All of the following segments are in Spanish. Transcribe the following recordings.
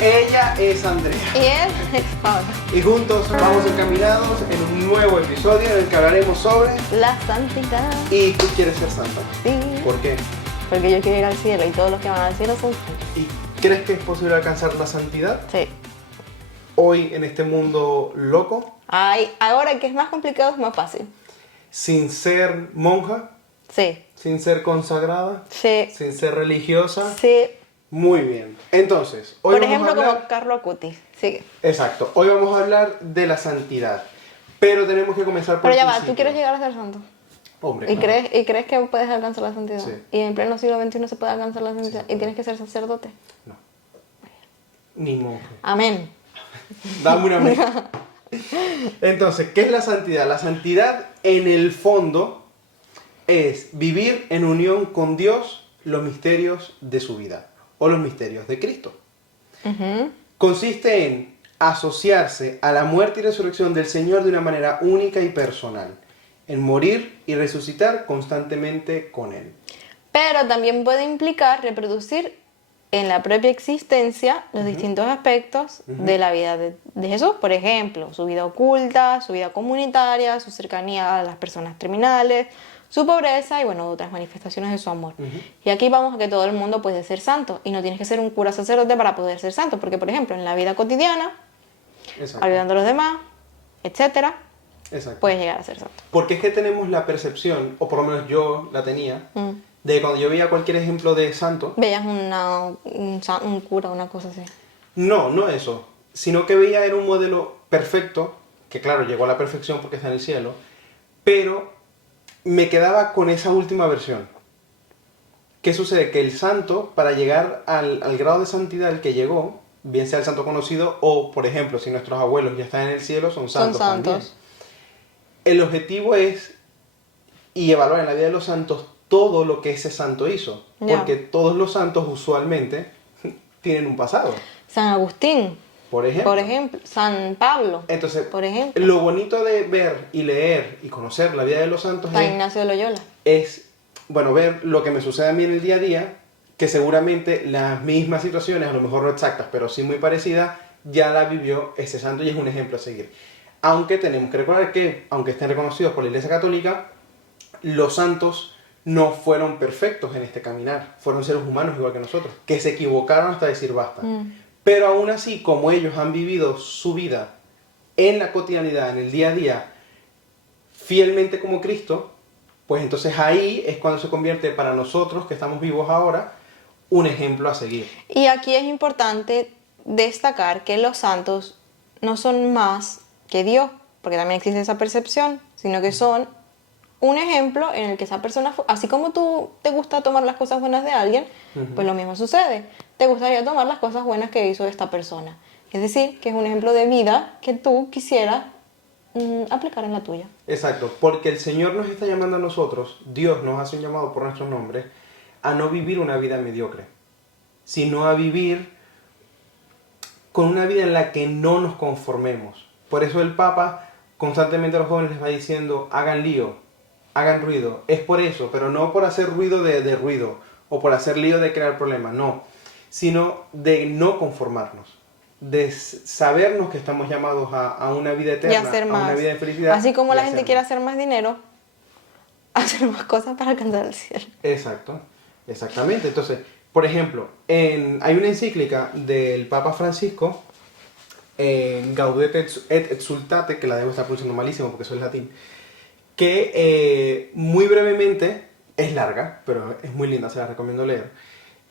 Ella es Andrea. Y él es Pablo. Y juntos vamos encaminados en un nuevo episodio en el que hablaremos sobre... La santidad. ¿Y tú quieres ser santa? Sí. ¿Por qué? Porque yo quiero ir al cielo y todos los que van al cielo son santos. ¿Y crees que es posible alcanzar la santidad Sí. hoy en este mundo loco? Ay, ahora que es más complicado es más fácil. Sin ser monja, Sí. sin ser consagrada, Sí. sin ser religiosa. Sí. Muy bien. Entonces, hoy Por vamos ejemplo, a hablar... como Carlo Acuti. Sigue. Exacto. Hoy vamos a hablar de la santidad. Pero tenemos que comenzar por Pero el ya va, principio. ¿tú quieres llegar a ser santo? Hombre, ¿Y claro. crees que puedes alcanzar la santidad? Sí. ¿Y en pleno siglo XXI se puede alcanzar la santidad? Sí. ¿Y tienes que ser sacerdote? No. Ni monje. Amén. Dame una mesa. Entonces, ¿qué es la santidad? La santidad, en el fondo, es vivir en unión con Dios los misterios de su vida o los misterios de Cristo. Ujú. Consiste en asociarse a la muerte y resurrección del Señor de una manera única y personal, en morir y resucitar constantemente con Él. Pero también puede implicar reproducir en la propia existencia los distintos aspectos de la vida de Jesús. Por ejemplo, su vida oculta, su vida comunitaria, su cercanía a las personas terminales, su pobreza y, bueno, otras manifestaciones de su amor. Y aquí vamos a que todo el mundo puede ser santo y no tienes que ser un cura sacerdote para poder ser santo, porque, por ejemplo, en la vida cotidiana, Exacto. ayudando a los demás, etcétera, Exacto. puedes llegar a ser santo. Porque es que tenemos la percepción, o por lo menos yo la tenía, de cuando yo veía cualquier ejemplo de santo, Veías un cura, una cosa así. no eso, sino que veía era un modelo perfecto, que claro, llegó a la perfección porque está en el cielo, pero me quedaba con esa última versión. ¿Qué sucede? Que el santo, para llegar al grado de santidad al que llegó, bien sea el santo conocido, o por ejemplo, si nuestros abuelos ya están en el cielo, son santos también. El objetivo es y evaluar en la vida de los santos todo lo que ese santo hizo. Ya. Porque todos los santos usualmente tienen un pasado. San Agustín, Por ejemplo. por ejemplo, San Pablo, Entonces, por ejemplo, lo bonito de ver y leer y conocer la vida de los santos San Ignacio de Loyola. es, bueno, ver lo que me sucede a mí en el día a día, que seguramente las mismas situaciones, a lo mejor no exactas, pero sí muy parecidas, ya la vivió ese santo y es un ejemplo a seguir. Aunque tenemos que recordar que, aunque estén reconocidos por la Iglesia Católica, los santos no fueron perfectos en este caminar, fueron seres humanos igual que nosotros, que se equivocaron hasta decir basta. Pero aún así, como ellos han vivido su vida en la cotidianidad, en el día a día, fielmente como Cristo, pues entonces ahí es cuando se convierte para nosotros, que estamos vivos ahora, un ejemplo a seguir. Y aquí es importante destacar que los santos no son más que Dios, porque también existe esa percepción, sino que son un ejemplo en el que esa persona, así como tú te gusta tomar las cosas buenas de alguien, pues lo mismo sucede. Te gustaría tomar las cosas buenas que hizo esta persona. Es decir, que es un ejemplo de vida que tú quisieras aplicar en la tuya. Exacto, porque el Señor nos está llamando a nosotros, Dios nos hace un llamado por nuestros nombres, a no vivir una vida mediocre, sino a vivir con una vida en la que no nos conformemos. Por eso el Papa constantemente a los jóvenes les va diciendo, hagan lío, hagan ruido. Es por eso, pero no por hacer ruido de ruido, o por hacer lío de crear problemas, no, sino de no conformarnos, de sabernos que estamos llamados a una vida eterna, Y hacer más. a una vida de felicidad. Así como y la hacer gente más. quiere hacer más dinero, hacer más cosas para alcanzar el cielo. Exacto, exactamente. Entonces, por ejemplo, hay una encíclica del Papa Francisco, en Gaudete et Exsultate, que la debo estar pronunciando malísimo porque eso es latín, que muy brevemente, es larga, pero es muy linda, se la recomiendo leer.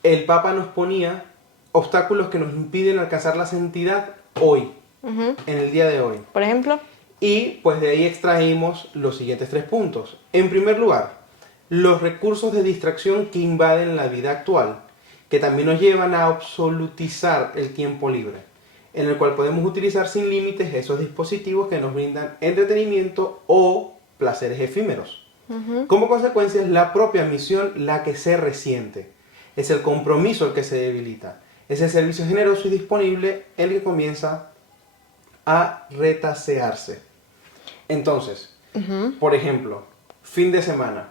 El Papa nos ponía obstáculos que nos impiden alcanzar la santidad hoy, en el día de hoy. Por ejemplo, Y pues de ahí extraímos los siguientes 3 puntos. En primer lugar, los recursos de distracción que invaden la vida actual, que también nos llevan a absolutizar el tiempo libre, en el cual podemos utilizar sin límites esos dispositivos que nos brindan entretenimiento o placeres efímeros. Como consecuencia es la propia misión la que se resiente, es el compromiso el que se debilita, es el servicio generoso y disponible el que comienza a retasearse. Entonces, por ejemplo, fin de semana.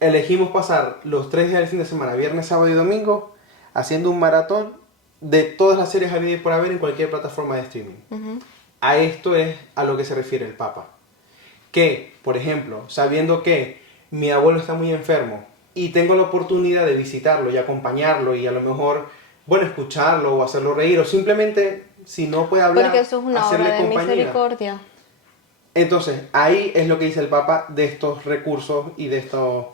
Elegimos pasar los 3 días del fin de semana, viernes, sábado y domingo, haciendo un maratón de todas las series habidas y por haber en cualquier plataforma de streaming. A esto es a lo que se refiere el Papa. Que, por ejemplo, sabiendo que mi abuelo está muy enfermo y tengo la oportunidad de visitarlo y acompañarlo y a lo mejor, bueno, escucharlo o hacerlo reír o simplemente, si no puede hablar, Porque eso es una hacerle obra de compañía. misericordia. Entonces, ahí es lo que dice el Papa de estos recursos y de estos...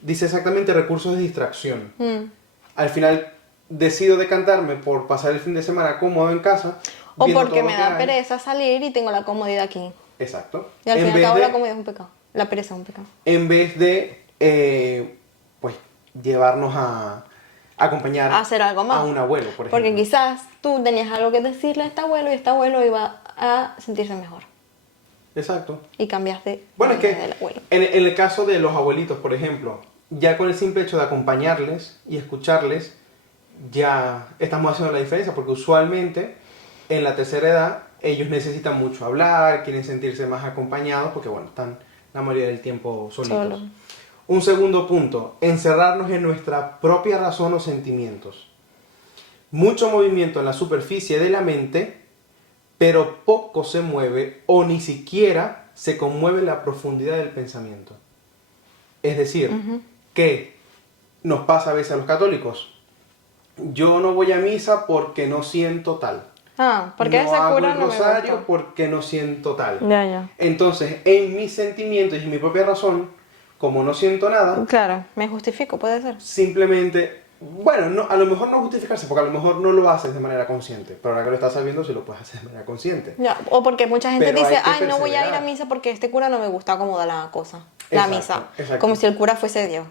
Dice exactamente recursos de distracción. Al final decido decantarme por pasar el fin de semana cómodo en casa. O viendo porque todo me lo que da hay. pereza salir y tengo la comodidad aquí. Exacto. Y al fin y al vez cabo de- la comodidad es un pecado. La pereza es un pecado. En vez de, pues, llevarnos a acompañar A hacer algo más. a un abuelo, por ejemplo. Porque quizás tú tenías algo que decirle a este abuelo y este abuelo iba a sentirse mejor. Exacto. Y cambiaste Bueno, la es que idea del abuelo. en el caso de los abuelitos, por ejemplo, ya con el simple hecho de acompañarles y escucharles, ya estamos haciendo la diferencia, porque usualmente en la tercera edad ellos necesitan mucho hablar, quieren sentirse más acompañados, porque bueno, están la mayoría del tiempo solitos. Solo. Un segundo punto, encerrarnos en nuestra propia razón o sentimientos. Mucho movimiento en la superficie de la mente, pero poco se mueve o ni siquiera se conmueve la profundidad del pensamiento. Es decir, que nos pasa a veces a los católicos. Yo no voy a misa porque no siento tal. Ah, porque no ese hago cura el no me rosario gusta. porque no siento tal. Ya. Entonces, en mis sentimientos y en mi propia razón, como no siento nada, Claro, me justifico, puede ser. simplemente, bueno, no, a lo mejor no justificarse, porque a lo mejor no lo haces de manera consciente, pero ahora que lo estás sabiendo, sí lo puedes hacer de manera consciente. Ya, o porque mucha gente Pero dice, hay que ay, no voy a ir a perseverar. misa porque este cura no me gusta cómo da la cosa. La Exacto, misa. exacto. Como si el cura fuese Dios.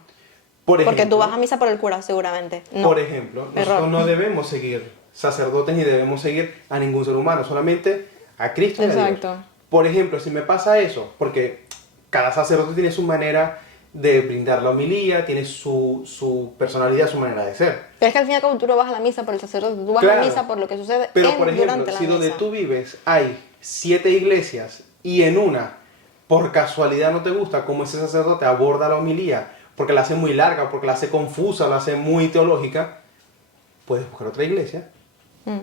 Por Porque tú ejemplo, vas a misa por el cura, seguramente. No. Por ejemplo, nosotros Error. no debemos seguir sacerdotes ni debemos seguir a ningún ser humano, solamente a Cristo y a Dios. Exacto. Por ejemplo, si me pasa eso, porque cada sacerdote tiene su manera de brindar la homilía, tiene su personalidad, su manera de ser. Pero es que al fin y al cabo tú no vas a la misa por el sacerdote, tú vas Claro. a misa por lo que sucede Pero, por ejemplo, durante la si donde misa. tú vives hay 7 iglesias y en una, por casualidad no te gusta cómo ese sacerdote aborda la homilía, porque la hace muy larga, porque la hace confusa, la hace muy teológica, puedes buscar otra iglesia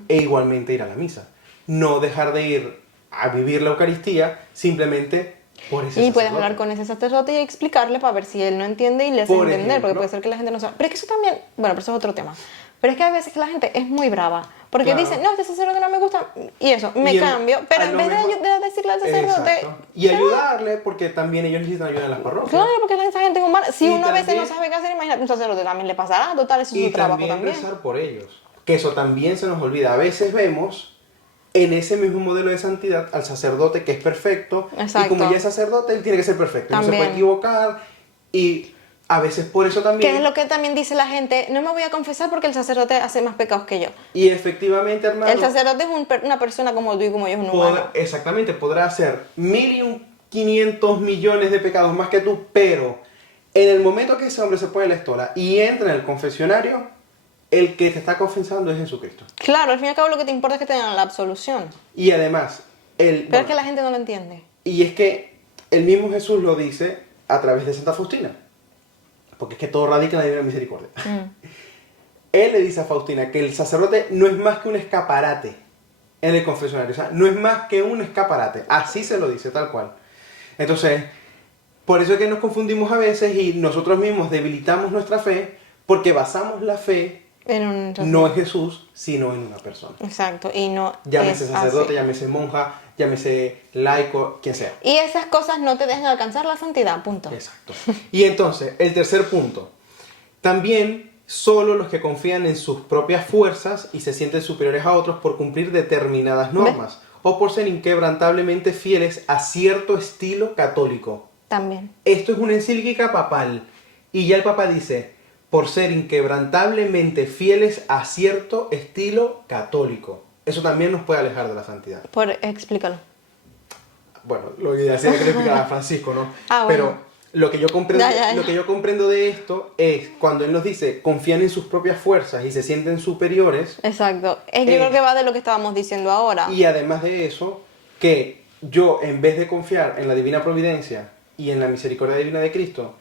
e igualmente ir a la misa. No dejar de ir a vivir la Eucaristía simplemente por ese Y puedes sacerdote. hablar con ese sacerdote y explicarle para ver si él no entiende y le hace Por entender, porque ejemplo. puede ser que la gente no sabe. Pero es que eso también, bueno, pero eso es otro tema. Pero es que a veces que la gente es muy brava, porque Claro. dice, no, este sacerdote no me gusta, y eso, me Y cambio, pero a en lo vez mejor- de decirle al sacerdote, Exacto. Y ayudarle, porque también ellos necesitan ayuda en las parroquias. claro, porque esa gente es humana, si Y uno a veces no también- sabe qué hacer, imagínate, un sacerdote también le pasará, total, eso es Y su trabajo también también. rezar por ellos. Que eso también se nos olvida. A veces vemos en ese mismo modelo de santidad al sacerdote que es perfecto. Exacto. Y como ya es sacerdote, él tiene que ser perfecto. No se También. puede equivocar. Y a veces por eso también... Que es lo que también dice la gente, no me voy a confesar porque el sacerdote hace más pecados que yo. Y efectivamente, hermano... El sacerdote es una persona como tú y como yo, es un humano. Exactamente, podrá hacer 1.500 millones de pecados más que tú, pero en el momento que ese hombre se pone la estola y entra en el confesionario, el que te está confesando es Jesucristo. Claro, al fin y al cabo lo que te importa es que te den la absolución. Y además, Pero es que la gente no lo entiende. y es que el mismo Jesús lo dice a través de Santa Faustina, porque es que todo radica en la divina misericordia. Él le dice a Faustina que el sacerdote no es más que un escaparate en el confesionario, o sea, no es más que un escaparate, así se lo dice, tal cual. Entonces, por eso es que nos confundimos a veces y nosotros mismos debilitamos nuestra fe, porque basamos la fe En un no en Jesús, sino en una persona. Exacto, y no Llámese es sacerdote, así. llámese monja, llámese laico, quien sea. Y esas cosas no te dejan alcanzar la santidad, punto. Exacto. Y entonces, el tercer punto. También solo los que confían en sus propias fuerzas y se sienten superiores a otros por cumplir determinadas normas o por ser inquebrantablemente fieles a cierto estilo católico. También. Esto es una encíclica papal y ya el Papa dice, por ser inquebrantablemente fieles a cierto estilo católico. Eso también nos puede alejar de la santidad. Explícalo. Bueno, lo ideal sería que le explicara a Francisco, ¿no? Ah, bueno. Pero lo que yo comprendo, Ya. lo que yo comprendo de esto es cuando él nos dice confían en sus propias fuerzas y se sienten superiores, Exacto. Yo creo que va de lo que estábamos diciendo ahora. y además de eso, que yo en vez de confiar en la divina providencia y en la misericordia divina de Cristo,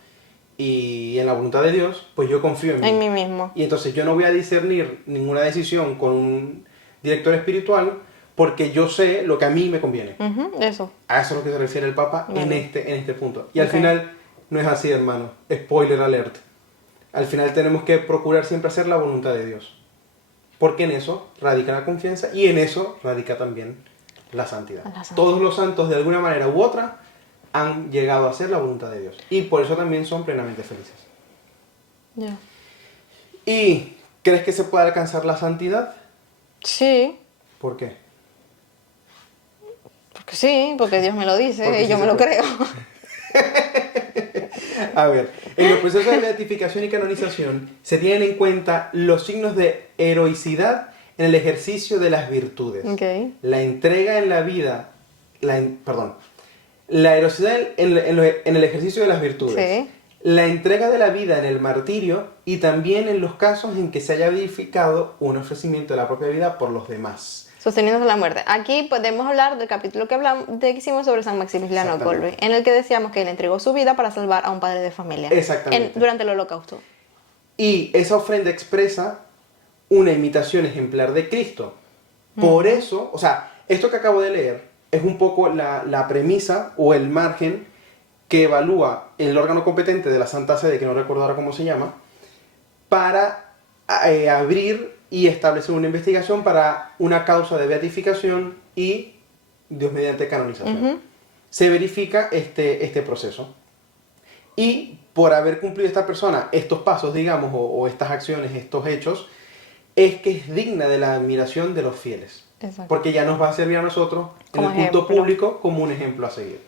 y en la voluntad de Dios, pues yo confío en En mí. mí mismo. Y entonces yo no voy a discernir ninguna decisión con un director espiritual porque yo sé lo que a mí me conviene. Ujú, eso. A eso es lo que se refiere el Papa en Vale. este punto. Y al Ok. final no es así, hermano. Spoiler alert. Al final tenemos que procurar siempre hacer la voluntad de Dios. Porque en eso radica la confianza y en eso radica también la santidad. La santidad. Todos los santos de alguna manera u otra han llegado a hacer la voluntad de Dios. Y por eso también son plenamente felices. Ya. ¿Y crees que se puede alcanzar la santidad? Sí, ¿Por qué? porque sí, porque Dios me lo dice Porque y sí yo se me lo puede. creo. A ver, en los procesos de beatificación y canonización se tienen en cuenta los signos de heroicidad en el ejercicio de las virtudes. Ok. La entrega en la vida, la heroicidad en el ejercicio de las virtudes. Sí. La entrega de la vida en el martirio y también en los casos en que se haya verificado un ofrecimiento de la propia vida por los demás. Sosteniendo la muerte. Aquí podemos hablar del capítulo que que hicimos sobre San Maximiliano Exactamente. Kolbe, en el que decíamos que él entregó su vida para salvar a un padre de familia. Exactamente. Durante el Holocausto. Y esa ofrenda expresa una imitación ejemplar de Cristo. Por eso, o sea, esto que acabo de leer es un poco la premisa o el margen que evalúa el órgano competente de la Santa Sede, que no recuerdo ahora cómo se llama, para abrir y establecer una investigación para una causa de beatificación y, Dios mediante, canonización. Ujú. Se verifica este proceso. Y por haber cumplido esta persona estos pasos, digamos, o estas acciones, estos hechos, es que es digna de la admiración de los fieles. Exacto. Porque ya nos va a servir a nosotros en Como el culto ejemplo. público como un ejemplo a seguir.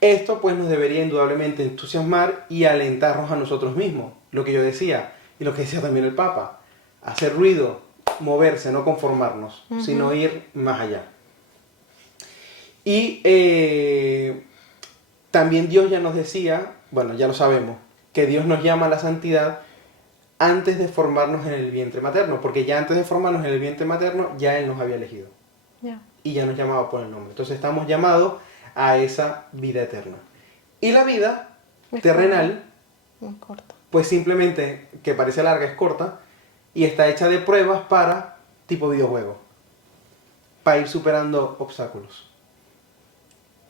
Esto pues nos debería indudablemente entusiasmar y alentarnos a nosotros mismos. Lo que yo decía, y lo que decía también el Papa. Hacer ruido, moverse, no conformarnos, sino ir más allá. Y también Dios ya nos decía, bueno, ya lo sabemos, que Dios nos llama a la santidad antes de formarnos en el vientre materno, porque ya antes de formarnos en el vientre materno, ya Él nos había elegido Ya. y ya nos llamaba por el nombre. Entonces estamos llamados a esa vida eterna. Y la vida Es terrenal, Muy corto. pues simplemente, que parece larga, es corta, y está hecha de pruebas para tipo videojuego, para ir superando obstáculos.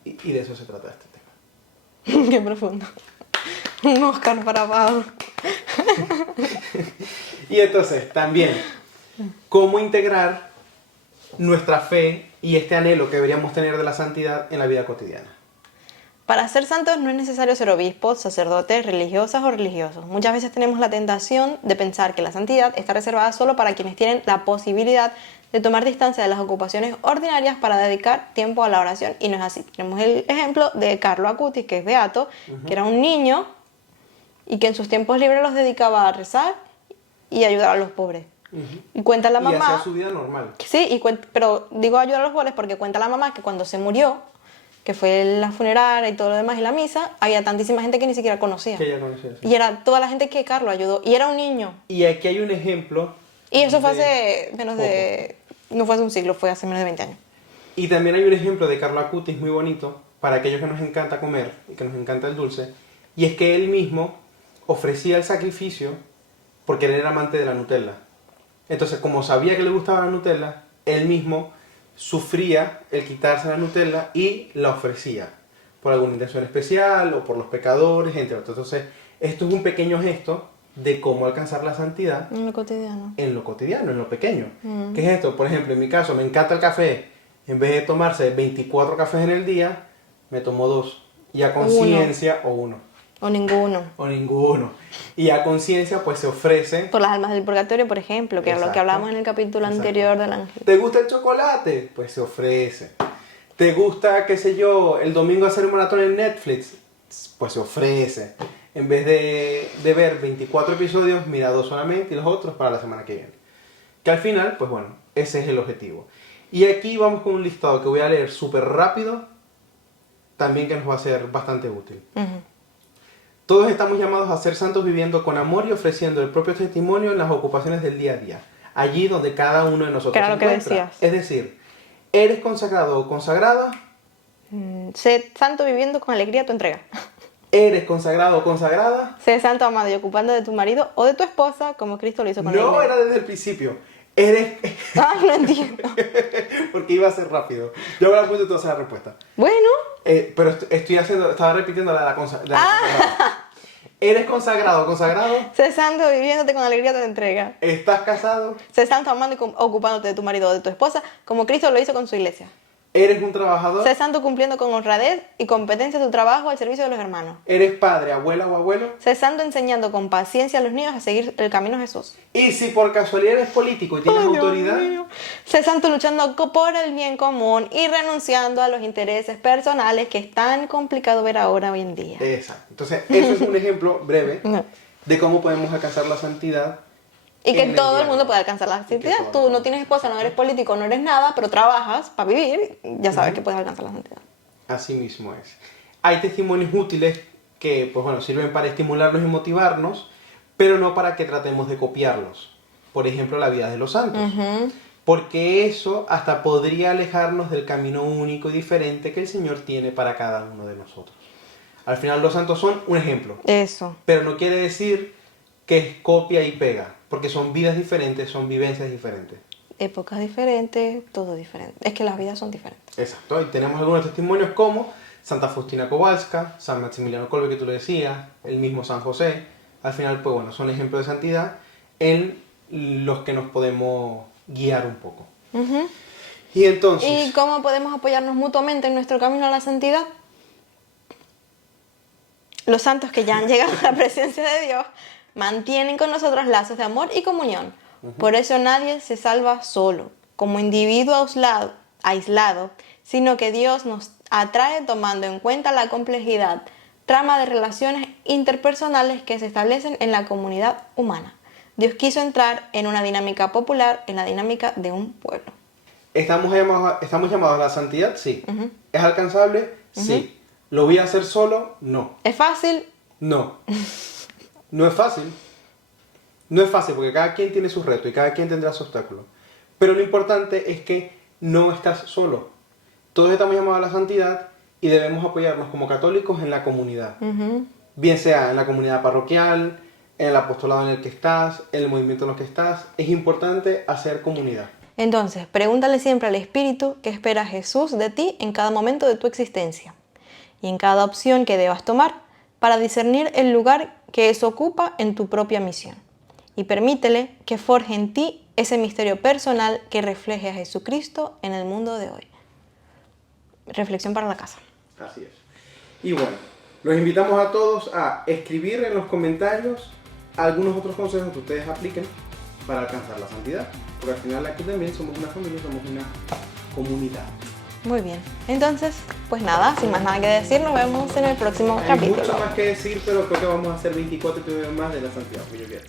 Y de eso se trata este tema. Qué profundo. Un Oscar para Pablo. Y entonces, también, cómo integrar nuestra fe y este anhelo que deberíamos tener de la santidad en la vida cotidiana. Para ser santos no es necesario ser obispos, sacerdotes, religiosas o religiosos. Muchas veces tenemos la tentación de pensar que la santidad está reservada solo para quienes tienen la posibilidad de tomar distancia de las ocupaciones ordinarias para dedicar tiempo a la oración. Y no es así. Tenemos el ejemplo de Carlo Acutis, que es beato, que era un niño y que en sus tiempos libres los dedicaba a rezar y ayudar a los pobres. Y cuenta la Y mamá... hacer su vida normal. Sí, pero digo ayudar a los pobres porque cuenta la mamá que cuando se murió, que fue la funeraria y todo lo demás y la misa, había tantísima gente que ni siquiera conocía. Que ella conocía, sí. Y era toda la gente que Carlos ayudó. Y era un niño. Y aquí hay un ejemplo. Y eso fue de hace menos de... No fue hace un siglo, fue hace menos de 20 años. Y también hay un ejemplo de Carlo Acutis muy bonito para aquellos que nos encanta comer y que nos encanta el dulce. Y es que él mismo ofrecía el sacrificio porque él era amante de la Nutella. Entonces, como sabía que le gustaba la Nutella, él mismo sufría el quitarse la Nutella y la ofrecía por alguna intención especial o por los pecadores, entre otros. Entonces, esto es un pequeño gesto de cómo alcanzar la santidad En lo cotidiano. en lo cotidiano, en lo pequeño. ¿Qué es esto? Por ejemplo, en mi caso, me encanta el café. En vez de tomarse 24 cafés en el día, me tomo 2. Y a conciencia, o uno. O ninguno. O ninguno. Y a conciencia, pues se ofrece. Por las almas del purgatorio, por ejemplo, que es lo que Exacto. hablamos en el capítulo Exacto. anterior del ángel. ¿Te gusta el chocolate? Pues se ofrece. ¿Te gusta, qué sé yo, el domingo hacer un maratón en Netflix? Pues se ofrece. En vez de ver 24 episodios, mira 2 solamente y los otros para la semana que viene. Que al final, pues bueno, ese es el objetivo. Y aquí vamos con un listado que voy a leer súper rápido, también que nos va a ser bastante útil. Ujú. Todos estamos llamados a ser santos viviendo con amor y ofreciendo el propio testimonio en las ocupaciones del día a día, allí donde cada uno de nosotros Que era se lo que encuentra. decías. Es decir, eres consagrado o consagrada, Sé santo viviendo con alegría tu entrega. Eres consagrado o consagrada. Sé santo, amado y ocupando de tu marido o de tu esposa, como Cristo lo hizo con la No, iglesia. era desde el principio. Eres... Ay, no entiendo. Porque iba a ser rápido. Yo ahora punto y tú haces la respuesta. Bueno, Pero estaba repitiendo la consagrado. Eres consagrado o consagrado. sé santo viviéndote con alegría de entrega. Estás casado. Sé santo amando y ocupándote de tu marido o de tu esposa, como Cristo lo hizo con su iglesia. Eres un trabajador. Sé santo cumpliendo con honradez y competencia tu trabajo al servicio de los hermanos. Eres padre, abuela o abuelo. Sé santo enseñando con paciencia a los niños a seguir el camino de Jesús. Y si por casualidad eres político y tienes Ay, Dios autoridad. mío. Sé santo luchando por el bien común y renunciando a los intereses personales, que es tan complicado ver ahora hoy en día. Exacto. Entonces, eso es un ejemplo breve de cómo podemos alcanzar la santidad. Y que en el todo día el a mundo día. puede alcanzar la Y que santidad. todo el Tú mundo. no tienes esposa, no eres político, no eres nada, pero trabajas para vivir, ya sabes que puedes alcanzar la santidad. Así mismo es. Hay testimonios útiles que, pues bueno, sirven para estimularnos y motivarnos, pero no para que tratemos de copiarlos. Por ejemplo, la vida de los santos. Porque eso hasta podría alejarnos del camino único y diferente que el Señor tiene para cada uno de nosotros. Al final los santos son un ejemplo, Eso. pero no quiere decir que es copia y pega, porque son vidas diferentes, son vivencias diferentes. Épocas diferentes, todo diferente. Es que las vidas son diferentes. Exacto, y tenemos algunos testimonios como Santa Faustina Kowalska, San Maximiliano Kolbe, que tú lo decías, el mismo San José. Al final, pues bueno, son ejemplos de santidad en los que nos podemos guiar un poco. Y entonces... ¿Y cómo podemos apoyarnos mutuamente en nuestro camino a la santidad? Los santos que ya han llegado a la presencia de Dios mantienen con nosotros lazos de amor y comunión. Por eso nadie se salva solo, como individuo aislado, sino que Dios nos atrae tomando en cuenta la complejidad, trama de relaciones interpersonales que se establecen en la comunidad humana. Dios quiso entrar en una dinámica popular, en la dinámica de un pueblo. ¿Estamos llamados a la santidad? Sí. ¿Es alcanzable? Sí. ¿Lo voy a hacer solo? No. ¿Es fácil? No. No es fácil. No es fácil porque cada quien tiene sus retos y cada quien tendrá sus obstáculos. Pero lo importante es que no estás solo. Todos estamos llamados a la santidad y debemos apoyarnos como católicos en la comunidad. Bien sea en la comunidad parroquial, en el apostolado en el que estás, en el movimiento en el que estás. Es importante hacer comunidad. Entonces, pregúntale siempre al Espíritu qué espera Jesús de ti en cada momento de tu existencia y en cada opción que debas tomar para discernir el lugar que eso ocupa en tu propia misión. Y permítele que forje en ti ese misterio personal que refleje a Jesucristo en el mundo de hoy. Reflexión para la casa. Así es. Y bueno, los invitamos a todos a escribir en los comentarios algunos otros consejos que ustedes apliquen para alcanzar la santidad. Porque al final aquí también somos una familia, somos una comunidad. Muy bien. Entonces, pues nada, sin más nada que decir, nos vemos en el próximo Hay capítulo. mucho más que decir, pero creo que vamos a hacer 24 episodios más de la santidad, que yo quiero.